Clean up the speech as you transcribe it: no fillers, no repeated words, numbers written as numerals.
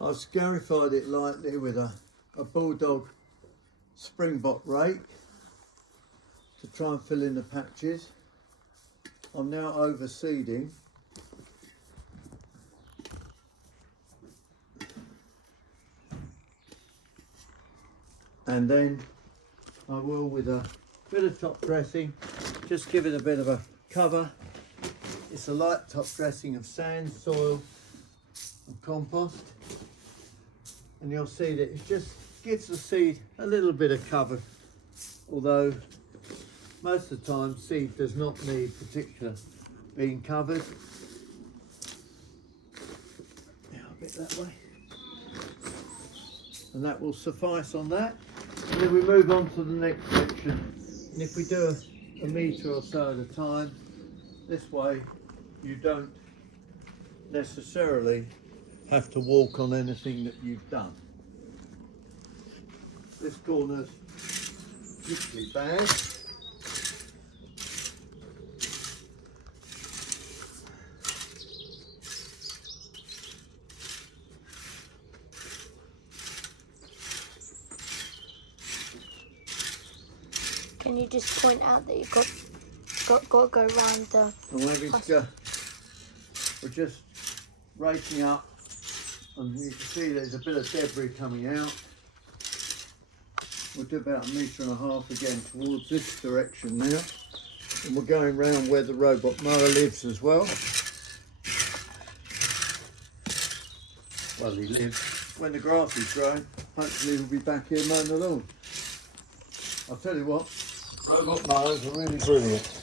I've scarified it lightly with a Bulldog Springbok rake to try and fill in the patches. I'm now overseeding. And then I will, with a bit of top dressing, just give it a bit of a cover. It's a light top dressing of sand, soil and compost. And you'll see that it just gives the seed a little bit of cover, although most of the time seed does not need particular being covered. Now a bit that way. And that will suffice on that. And then we move on to the next section. And if we do a metre or so at a time, this way you don't necessarily have to walk on anything that you've done. This corner's particularly bad. Can you just point out that you've got to go around the... We're just raking up, and you can see there's a bit of debris coming out. We'll do about 1.5 metres again towards this direction now, and we're going round where the robot mower lives as well. Well, he lives. When the grass is growing, hopefully we'll be back here mowing the lawn. I'll tell you what, robot mowers are really brilliant.